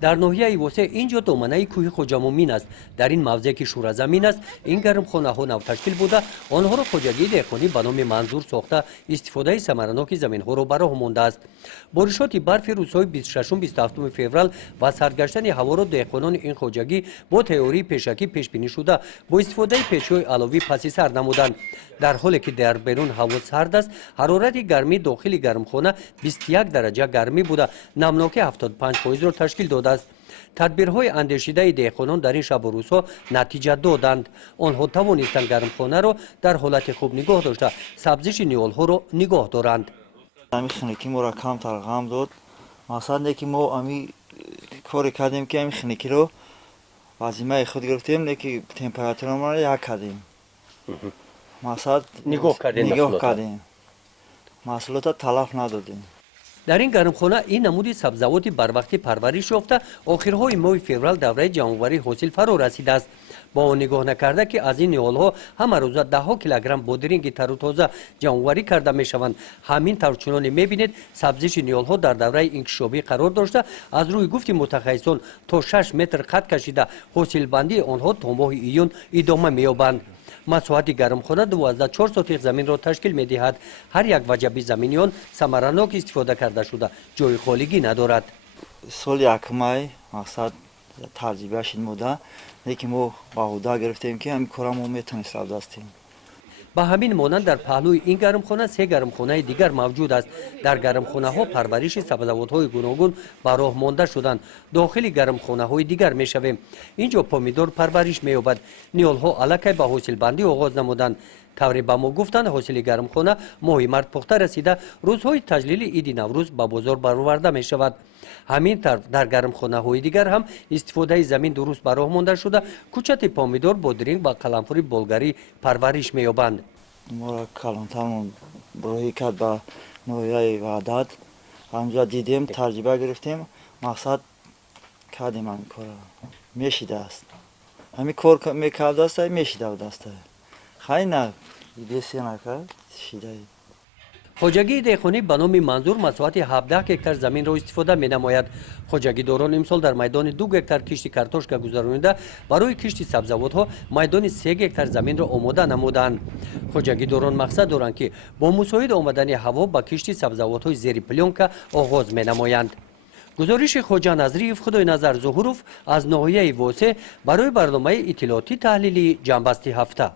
در ناحیه واسه اینجا دامنه کوه خوجا مومین است. در این موضع که شورزمین است این گرمخانه ها نو تشکیل بوده آنها را خوجگی دهقانی به نام منظور ساخته استفاده ثمرناک زمین ها را براه مانده است. بارشات برف روزهای 26 27 فوریه و سردگشتن هوا را دهقانان این خوجگی با تئوری پیشکی پیش بینی شده با استفاده پیچ‌های علاوه پسی سر نمودند. در حالی که در بیرون هوا سرد است حرارت گرمی داخل گرمخانه 21 درجه گرمی بوده نمناکی 75% را تشکیل داده است. تدبیرهای اندیشیده دهقانان در این شب و روزها نتیجه دادند. آنها توانستند گرمخانه را در حالت خوب نگاه داشته سبزش نیالها را نگاه دارند. همین خنکی ما را کمتر غم داد. مثلا که ما همین کاری کردیم که همین خنکی رو وظیفه خود گرفتیم که تمپراتور ما را یک کردیم. مثلا نگاه کردیم. محصولات تلف ندادیم. در این گرمخانه این نمودی سبزیجات بروقتی پرورش یافته آخرهای ماه فوریه دوره جمع‌آوری حاصل فرا رسیده است. با آن نگاه نکرده که از این نیالها همه روزه 10 کیلوگرم بادرنگ تر و تازه جمع‌آوری کرده میشوند. همین طور چنان میبینید سبزش نیالها در دوره انکشافی قرار داشته از روی گفت متخصصان تا 6 متر خط کشیده حاصل بندی آنها تا ماه ایون ادامه مییابند. مساحت گرمخانه 12 سوتیق زمین را تشکیل می دهد. هر یک وجبی زمینیان ثمرناک استفاده کرده شده جای خالیگی ندارد. سال یک ماه مقصد ترجیبش این بوده که ما باهوده گرفتیم که همین کارا ما میتونستیم دستیم. به همین مانند در پهلوی این گرمخانه 3 گرمخانه دیگر موجود است. در گرمخانه ها پرورش سبزیجات های گوناگون به راه مانده شدند. داخل گرمخانه های دیگر می شویم. اینجا پامیدور پرورش می یابد. نیال ها الکی به حاصل بندی آغاز نمودند. طوری به ما گفتند حاصل گرمخانه ماه مرد پخته رسیده روزهای تجلیل عید نوروز به بازار برآورده می شود. همین طرف در گرمخانه های دیگر هم استفاده زمین درست به راه مانده شده کوچت پامیدور بادرنگ و قلمفور بلگاری پرورش می یابند. ما را کلانترمون برای کرد به نوعی وعدت همجا دیدیم تجربه گرفتیم مقصد کردیم همین کار میشیده است همین کار میکرده است میشیده بود است خیلی نه بیسی نکرد شیده خوجگی دهقانی به نام منظور مساحت 17 هکتار زمین را استفاده می نماید. خوجگی داران امسال در میدان 2 هکتار کشت کارتوشکا گذرانیده برای کشت سبزیجات ها میدان 3 هکتار زمین را آماده نمودند. خوجگی داران مقصد دارند که با مساعد آمدن هوا با کشت سبزیجات های زیر پلانکا آغاز می نمایند. گزارش خواجه نظری خدای نظر ظهوروف از ناحیه واسه برای برنامه اطلاعاتی تحلیلی جنبستی هفته.